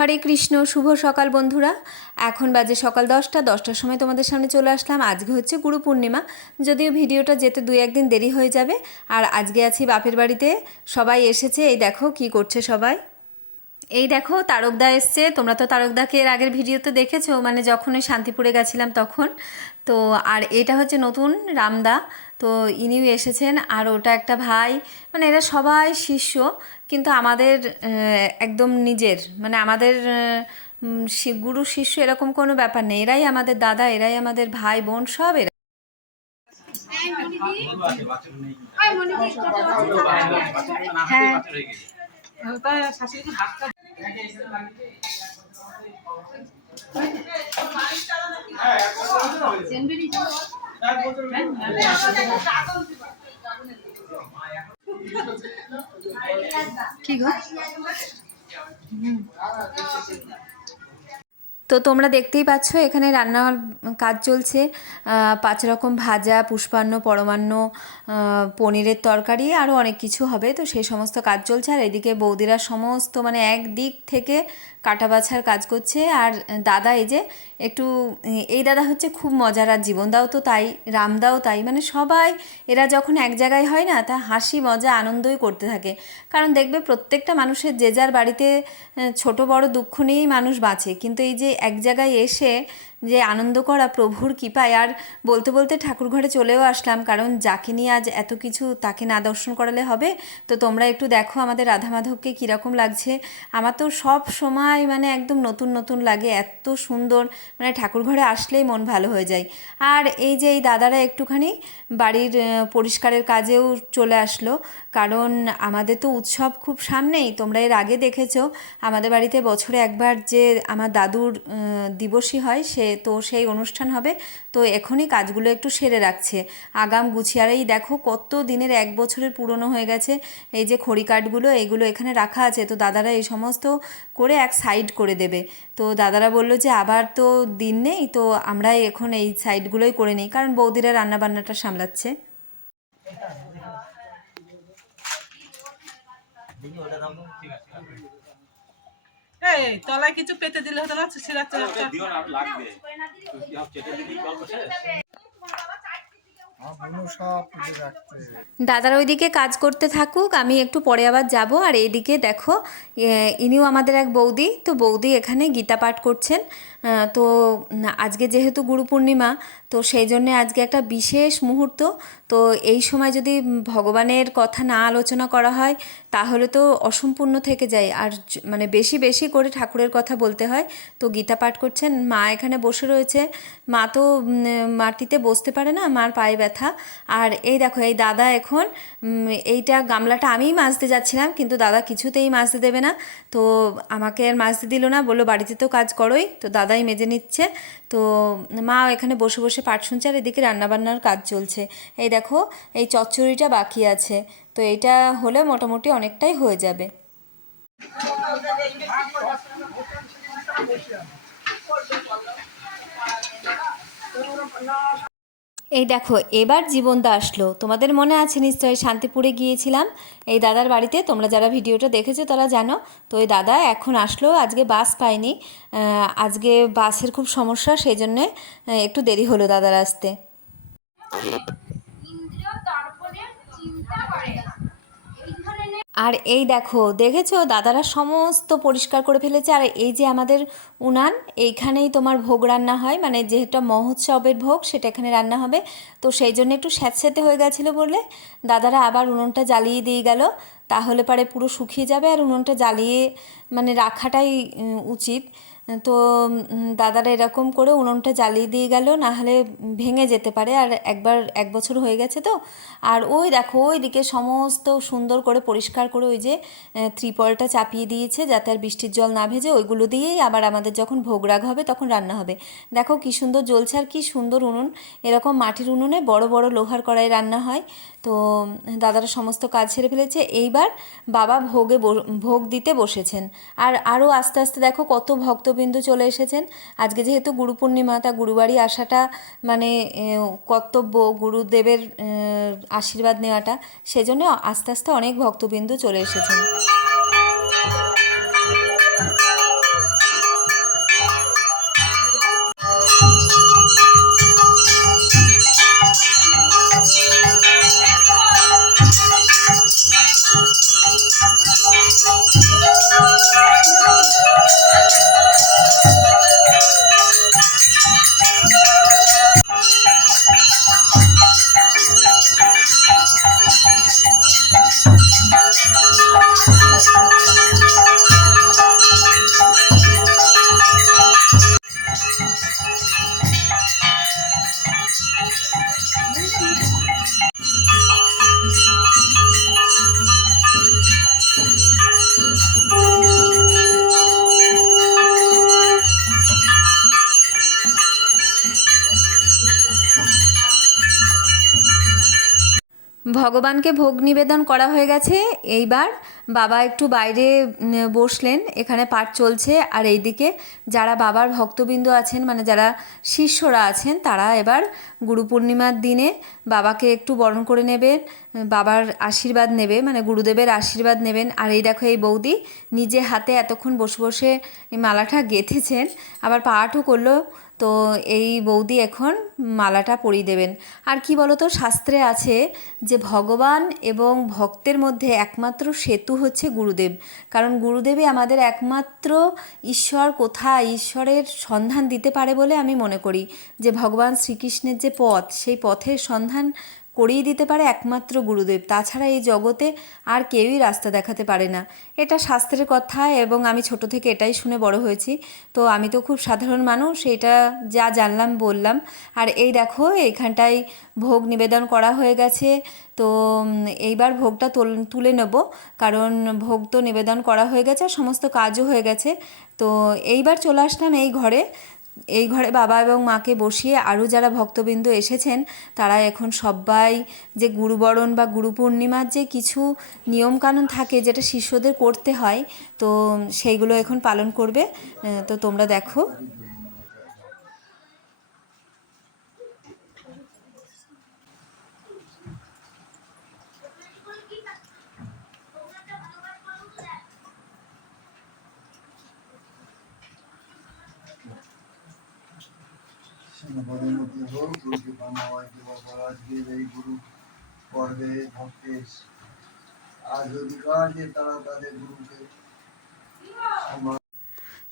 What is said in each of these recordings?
হরে কৃষ্ণ। শুভ সকাল বন্ধুরা। এখন বাজে সকাল 10টার সময় তোমাদের সামনে চলে আসলাম। আজকে হচ্ছে গুরু পূর্ণিমা, যদিও ভিডিওটা যেতে 2-1 দিন দেরি হয়ে যাবে। আর আজকে আছি বাপের বাড়িতে, সবাই এসেছে। এই দেখো কি করছে সবাই। এই দেখো তারকদা এসছে। তোমরা তো তারকদাকে এর আগের ভিডিওতে দেখেছো, মানে যখন ওই শান্তিপুরে গেছিলাম তখন। তো আর এটা হচ্ছে নতুন রামদা, তো ইনিও এসেছেন। আর ওটা একটা ভাই, মানে এরা সবাই শিষ্য, কিন্তু আমাদের একদম নিজের, মানে আমাদের গুরু শিষ্য এরকম কোনো ব্যাপার নেই। এরাই আমাদের দাদা, এরাই আমাদের ভাই বোন, সব এরা। কি গো? তো তোমরা দেখতেই পাচ্ছ এখানে রান্নার কাজ চলছে। 5 রকম ভাজা, পুষ্পান্ন, পরমান্ন, পনিরের তরকারি, আরও অনেক কিছু হবে। তো সেই সমস্ত কাজ চলছে। আর এদিকে বৌদিরা সমস্ত মানে একদিক থেকে কাটা বাছার কাজ করছে। আর দাদা এই যে একটু, এই দাদা হচ্ছে খুব মজার। আর জীবনদাও তো তাই, রামদাও তাই, মানে সবাই এরা যখন এক জায়গায় হয় না, তা হাসি মজা আনন্দই করতে থাকে। কারণ দেখবে প্রত্যেকটা মানুষের যে যার বাড়িতে ছোট বড় দুঃখ নিয়েই মানুষ বাঁচে, কিন্তু এই যে এক জায়গায় এসে যে আনন্দ করা প্রভুর কৃপায়। আর বলতে বলতে ঠাকুর ঘরে চলেও আসলাম, কারণ যাকে নিয়ে আজ এত কিছু তাকে না দর্শন করালে হবে। তো তোমরা একটু দেখো আমাদের রাধা মাধবকে কীরকম লাগছে। আমার তো সব সময় মানে একদম নতুন নতুন লাগে, এত সুন্দর, মানে ঠাকুর ঘরে আসলেই মন ভালো হয়ে যায়। আর এই যে এই দাদারা একটুখানি বাড়ির পরিষ্কারের কাজেও চলে আসলো, কারণ আমাদের তো উৎসব খুব সামনেই। তোমরা এর আগে দেখেছো আমাদের বাড়িতে বছরে একবার যে আমার দাদুর দিবসই হয়, সেই অনুষ্ঠান হবে। তো এখনই কাজগুলো একটু সেরে রাখছে, আগাম গুছিয়ে। আর এই দেখো কত দিনের, 1 বছরের পুরনো হয়ে গেছে এই যে খড়ি কাঠগুলো, এইগুলো এখানে রাখা আছে। তো দাদারা এই সমস্ত করে এক সাইড করে দেবে। তো দাদারা বললো যে আবার তো দিন নেই, তো আমরা এখন এই সাইডগুলোই করে নিই, কারণ বৌদিরা রান্নাবান্নাটা সামলাচ্ছে। তলায় কিছু পেতে দিলে হতো না, দাদার ওইদিকে কাজ করতে থাকুক, আমি একটু পরে আবার যাব। আর এইদিকে দেখো ইনিও আমাদের এক বৌদি, তো বৌদি এখানে গীতা পাঠ করছেন। তো আজকে যেহেতু গুরু পূর্ণিমা, তো সেই জন্যে আজকে একটা বিশেষ মুহূর্ত। তো এই সময় যদি ভগবানের কথা না আলোচনা করা হয় তাহলে তো অসম্পূর্ণ থেকে যায়। আর মানে বেশি বেশি করে ঠাকুরের কথা বলতে হয়। তো গীতা পাঠ করছেন, মা এখানে বসে রয়েছে। মা তো মাটিতে বসতে পারে না, মার পায়ে ব্যথা। আর এই দেখো এই দাদা এখন এইটা গামলাটা আমিই মাজতে যাচ্ছিলাম, কিন্তু দাদা কিছুতেই মাজতে দেবে না। তো আমাকে আর মাজতে দিল না, বললো বাড়িতে তো কাজ করোই। তো দাদাই মেজে নিচ্ছে। তো মা এখানে বসে বসে পাঠ শুনছে, আর এদিকে রান্নাবান্নার কাজ চলছে। এই দেখো এই চচ্চড়িটা বাকি আছে, তো এইটা হলে মোটামুটি অনেকটাই হয়ে যাবে। এই দেখো এবার জীবনদা আসলো। তোমাদের মনে আছে নিশ্চয়ই শান্তিপুরে গিয়েছিলাম এই দাদার বাড়িতে, তোমরা যারা ভিডিওটা দেখেছো তারা জানো। তো এই দাদা এখন আসলো, আজকে বাস পাইনি, আজকে বাসের খুব সমস্যা, সেই জন্যে একটু দেরি হলো দাদার আসতে। আর এই দেখো দেখেছো দাদারা সমস্ত পরিষ্কার করে ফেলেছে। আর এই যে আমাদের উনান, এইখানেই তোমার ভোগ রান্না হয়, মানে যেটা মহোৎসবের ভোগ সেটা এখানে রান্না হবে। তো সেই জন্য একটু স্যাঁতস্যাঁতে হয়ে গেছিলো বলে দাদারা আবার উনুনটা জ্বালিয়ে দিয়ে গেল, তাহলে পরে পুরো শুকিয়ে যাবে। আর উনুনটা জ্বালিয়ে মানে রাখাটাই উচিত। তো দাদারা এরকম করে উনুনটা জ্বালিয়ে দিয়ে গেল, নাহলে ভেঙে যেতে পারে। আর একবার 1 বছর হয়ে গেছে তো। আর ওই দেখো ওইদিকে সমস্ত সুন্দর করে পরিষ্কার করে ওই যে ত্রিপলটা চাপিয়ে দিয়েছে, যাতে আর বৃষ্টির জল না ভেজে। ওইগুলো দিয়েই আবার আমাদের যখন ভোগ রাগ হবে তখন রান্না হবে। দেখো কি সুন্দর জ্বলছে, আর কি সুন্দর উনুন। এরকম মাটির উনুনে বড় বড় লোহার কড়াই রান্না হয়। তো দাদারা সমস্ত কাজ ছেড়ে ফেলেছে, এইবার বাবা ভোগ দিতে বসেছেন। আর আরও আস্তে আস্তে দেখো কত ভক্তবৃন্দ চলে এসেছেন। আজকে যেহেতু গুরু পূর্ণিমা, তা গুরুবাড়ি আসাটা মানে কর্তব্য, গুরুদেবের আশীর্বাদ নেওয়াটা, সেজন্য আস্তে আস্তে অনেক ভক্তবৃন্দ চলে এসেছেন। ভগবানকে ভোগ নিবেদন করা হয়ে গেছে। এইবার বাবা একটু বাইরে বসলেন, এখানে পাঠ চলছে। আর এইদিকে যারা বাবার ভক্তবৃন্দ আছেন, মানে যারা শিষ্যরা আছেন, তারা এবার গুরু পূর্ণিমার দিনে বাবাকে একটু বরণ করে নেবেন, বাবার আশীর্বাদ নেবে, মানে গুরুদেবের আশীর্বাদ নেবেন। আর এই দেখো এই বৌদি নিজে হাতে এতক্ষণ বসে বসে এই মালাটা গেঁথেছেন, আবার পাঠও করলো। তো এই বৌদি এখন মালাটা পরিয়ে দেবেন। আর কি বলতো, শাস্ত্রে আছে যে ভগবান এবং ভক্তের মধ্যে একমাত্র সেতু হচ্ছে গুরুদেব। কারণ গুরুদেবই আমাদের একমাত্র ঈশ্বর, কোথায় ঈশ্বরের সন্ধান দিতে পারে বলে আমি মনে করি। যে ভগবান শ্রীকৃষ্ণের যে পথ, সেই পথের সন্ধান করিয়ে দিতে পারে একমাত্র গুরুদেব। তাছাড়া এই জগতে আর কেউই রাস্তা দেখাতে পারে না। এটা শাস্ত্রের কথা, এবং আমি ছোট থেকে এটাই শুনে বড় হয়েছি। তো আমি তো খুব সাধারণ মানুষ, এটা যা জানলাম বললাম। আর এই দেখো এইখানটায় ভোগ নিবেদন করা হয়ে গেছে। তো এইবার ভোগটা তুলে নেব, কারণ ভোগ তো নিবেদন করা হয়ে গেছে, সমস্ত কাজও হয়ে গেছে। তো এইবার চলে আসলাম এই ঘরে বাবা এবং মাকে বসিয়ে। আরও যারা ভক্তবৃন্দ এসেছেন তারা এখন সবাই যে গুরুবরণ বা গুরু পূর্ণিমার যে কিছু নিয়মকানুন থাকে যেটা শিষ্যদের করতে হয়, তো সেইগুলো এখন পালন করবে। তো তোমরা দেখো। এই গুরু পর্বে ভক্তের আজ অধিকার যে তারা তাদের গুরুকে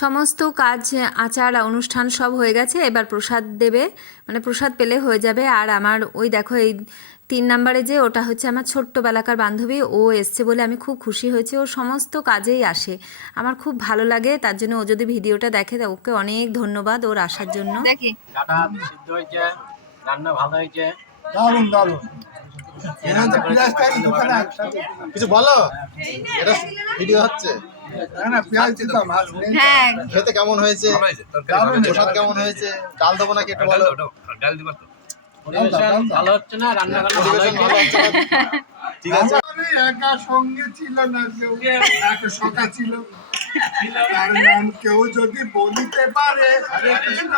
সমস্ত কাজ আচার অনুষ্ঠান সব হয়ে গেছে। এবার প্রসাদ দেবে, মানে প্রসাদ পেলে হয়ে যাবে। আর আমার ওই দেখো এই 3 নম্বরে যে ওটা হচ্ছে আমার ছোট্টবেলাকার বান্ধবী, ও এসছে বলে আমি খুব খুশি হয়েছি। ও সমস্ত কাজেই আসে, আমার খুব ভালো লাগে। তার জন্য ও যদি ভিডিওটা দেখে, ওকে অনেক ধন্যবাদ ওর আসার জন্য। দেখি ডাটা সিদ্ধ হয়েছে, রান্না ভালো হয়েছে, দারুণ দারুণ। কিছু বলো, এটা ভিডিও হচ্ছে। হ্যাঁ, খেতে কেমন হয়েছে, প্রসাদ কেমন হয়েছে, ডাল দেবো নাকি একটু বলো। ডাল দিবা তো। পরিবেশন ভালো হচ্ছে না, রান্না ভালো পরিবেশন ভালো হয়েছে। হচ্ছে না। ঠিক আছে। আমি একা সঙ্গে ছিল না, কেউ এক সখা ছিল। তার নাম কেউ যদি বলিতে পারে হরে কৃষ্ণ,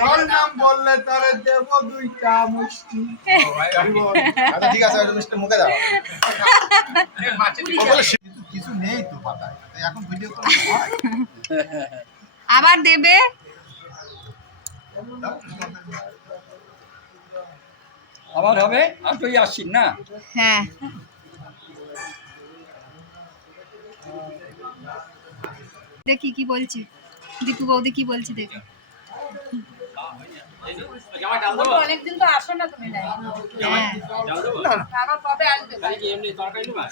তার নাম বললে তারে দেব 2টা মিষ্টি। আচ্ছা ঠিক আছে, একটু মিষ্টি মুখে দাও। কিছু নেই তো পাতায়, এখন ভিডিও করে হয়। আবার দেবে। আবার হবে 8ই আশ্বিন না? হ্যাঁ, দেখি কি বলছি, দীপু বৌদি কি বলছি দেখি। জামাই ডাল দেবো? অনেকদিন তো আসো না তুমি নাই। হ্যাঁ, ডাল দেবো? আবার কবে আসবে? তাহলে কি এমনি তরকারি নিবা?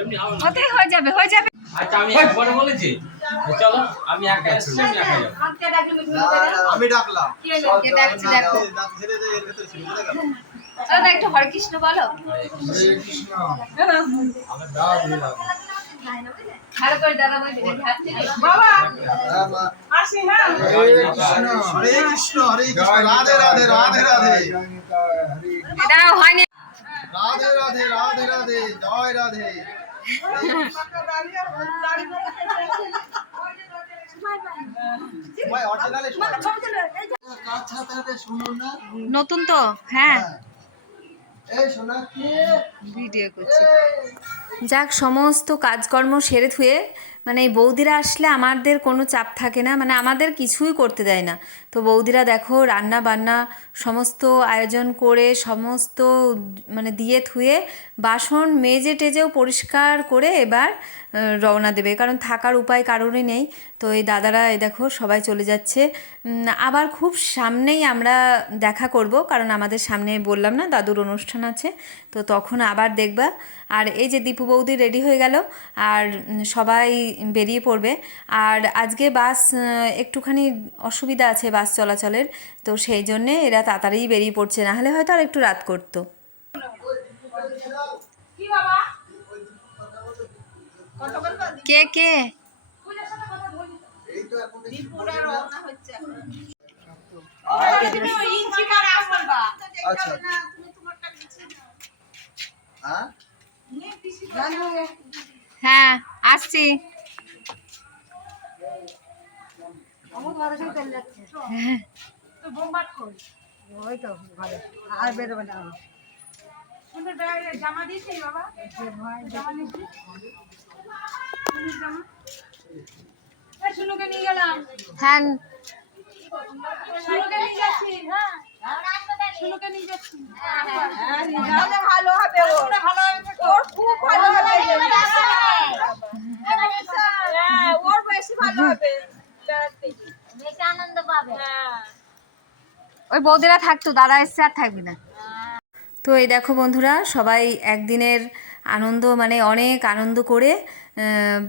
এমনি হবে না। ওতেই হয়ে যাবে, হয়ে যাবে। আচ্ছা আমি একবারে বলেছি, চলো আমি একা এসেছি, আমি একা যাবো। আজকে ডাকলে মিঠুন করে। আমি ডাকলাম। কি হলো? কে ডাকছে দেখো। দাঁত ছেড়ে দে, এর ভেতরে ছিল, বুঝে গেল? দাদা একটু হরে কৃষ্ণ বলো। হরে কৃষ্ণ। রাধে রাধে। ভালো করে দাদা ভাই দেখি হাত থেকে। বাবা রামা। আসি হ্যাঁ। হরে কৃষ্ণ। হরে কৃষ্ণ, হরে কৃষ্ণ, রাধে রাধে, রাধে রাধে, এটা হয়নি। রাধে রাধে, রাধে রাধে, জয় রাধে। ভাই অরিজিনালি শুনুন না। নতুন তো, হ্যাঁ এই শোনা কে? ভিডিও করছি। যাক, সমস্ত কাজকর্ম সেরে থুয়ে, মানে এই বৌদিরা আসলে আমাদের কোনো চাপ থাকে না, মানে আমাদের কিছুই করতে দেয় না। তো বৌদিরা দেখো রান্না বান্না সমস্ত আয়োজন করে, সমস্ত মানে দিয়ে থুয়ে, বাসন মেজে টেজেও পরিষ্কার করে এবার রওনা দেবে, কারণ থাকার উপায় কারোরই নেই। তো এই দাদারা এই দেখো সবাই চলে যাচ্ছে। আবার খুব সামনেই আমরা দেখা করব, কারণ আমাদের সামনে বললাম না দাদুর অনুষ্ঠান আছে, তো তখন আবার দেখবা। আর এই যে দীপু বৌদি রেডি হয়ে গেল, আর সবাই বেরিয়ে পড়বে। আর আজকে বাস একটুখানি অসুবিধা আছে বাস চলাচলের, তো সেই জন্যে এরা তাড়াতাড়ি বেরিয়ে পড়ছে, না হলে হয়তো আর একটু রাত করতো। কি বাবা? কে কে পূজার সাথে কথা বলি। দীপুরা রওনা হচ্ছে এখন। তুমি ওই ইঞ্চি করে আসবা। আচ্ছা। তুমি তোমারটা হ্যাঁ হ্যাঁ আসছি। তো বোমবাট কই ওই তো ঘরে আর বেরোবে না সুন্দর জামা দিয়েছি বাবা জামা নিয়েছি জামা শুনুকে নিয়ে গেলাম। হ্যাঁ শুনুকে নিয়ে যাচ্ছি। হ্যাঁ শুনুকে নিয়ে যাচ্ছি। ভালো হবে ভালো হবে ওর খুব ভালো হবে ওর বেশি ভালো হবে বেশি আনন্দ পাবে। ওই বৌদিরা থাকতো, দাদা এসছে আর থাকবি না। তো এই দেখো বন্ধুরা, সবাই একদিনের আনন্দ মানে অনেক আনন্দ করে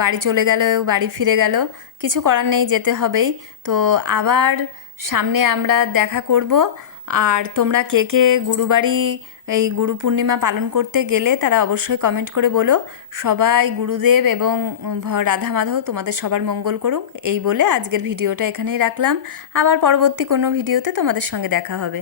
বাড়ি চলে গেল, বাড়ি ফিরে গেল। কিছু করার নেই, যেতে হবেই। তো আবার সামনে আমরা দেখা করব। আর তোমরা কে কে গুরুবাড়ি এই গুরু পূর্ণিমা পালন করতে গেলে তারা অবশ্যই কমেন্ট করে বলো। সবাই গুরুদেব এবং রাধা মাধব তোমাদের সবার মঙ্গল করুক, এই বলে আজকের ভিডিওটা এখানেই রাখলাম। আবার পরবর্তী কোনো ভিডিওতে তোমাদের সঙ্গে দেখা হবে।